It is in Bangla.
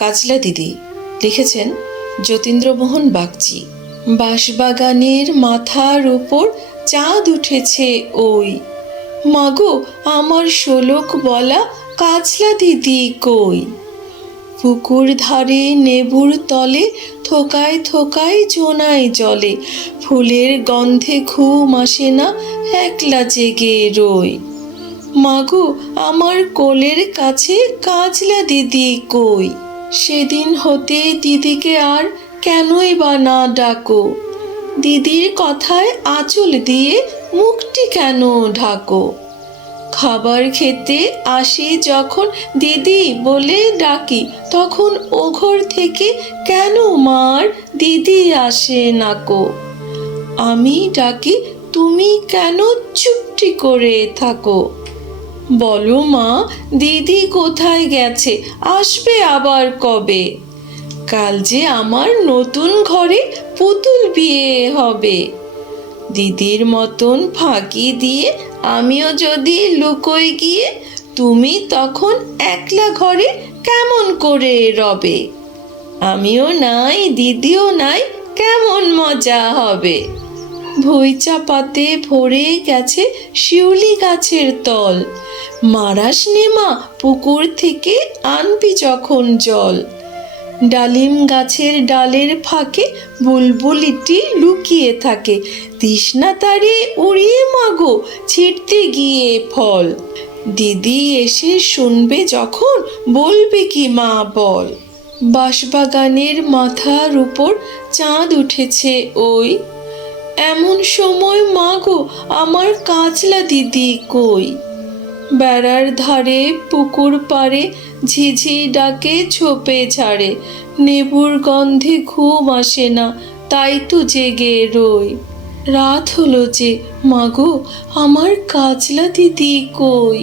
কাজলা দিদি লিখেছেন যতীন্দ্রমোহন বাগচি। বাঁশবাগানের মাথার উপর চাঁদ উঠেছে ওই, মাগো আমার শোলক বলা কাজলা দিদি কই। পুকুর ধারে নেবুর তলে থোকায় থোকায় জোনাই জলে, ফুলের গন্ধে ঘুম আসে না একলা জেগে রই। মাগো আমার কোলের কাছে কাজলা দিদি কই। সেদিন হতে দিদিকে আর কেনই বা না ডাকো, দিদির কথায় আঁচল দিয়ে মুখটি কেন ঢাকো। খাবার খেতে আসি যখন দিদি বলে ডাকি, তখন ও ঘর থেকে কেন মার দিদি আসে নাকো। আমি ডাকি তুমি কেন চুপটি করে থাকো। বলো মা দিদি কোথায় গেছে, আসবে আবার কবে। কাল যে আমার নতুন ঘরে পুতুল বিয়ে হবে। দিদির মতন ফাঁকি দিয়ে আমিও যদি লুকোই গিয়ে, তুমি তখন একলা ঘরে কেমন করে রবে। আমিও নাই দিদিও নাই, কেমন মজা হবে। ভুইচা পাতে ভরে গেছে শিউলি গাছের তল, মারাস নেমা পুকুর থেকে আনবি যখন জল। ডালিম গাছের ডালের ফাঁকে বুলবুলিটি লুকিয়ে থাকে, তৃষ্ণা তারে উড়িয়ে মাগো ছিঁড়তে গিয়ে ফল। দিদি এসে শুনবে যখন বলবে কি মা বল। বাঁশবাগানের মাথার উপর চাঁদ উঠেছে ওই, এমন সময় মাগো আমার কাজলা দিদি কই। বেড়ার ধারে পুকুর পাড়ে ঝিঝি ডাকে ঝোপে ঝাড়ে, নেবুর গন্ধে ঘুম আসে না তাই তো জেগে রই। রাত হলো যে মাগো আমার কাজলা দিদি কই।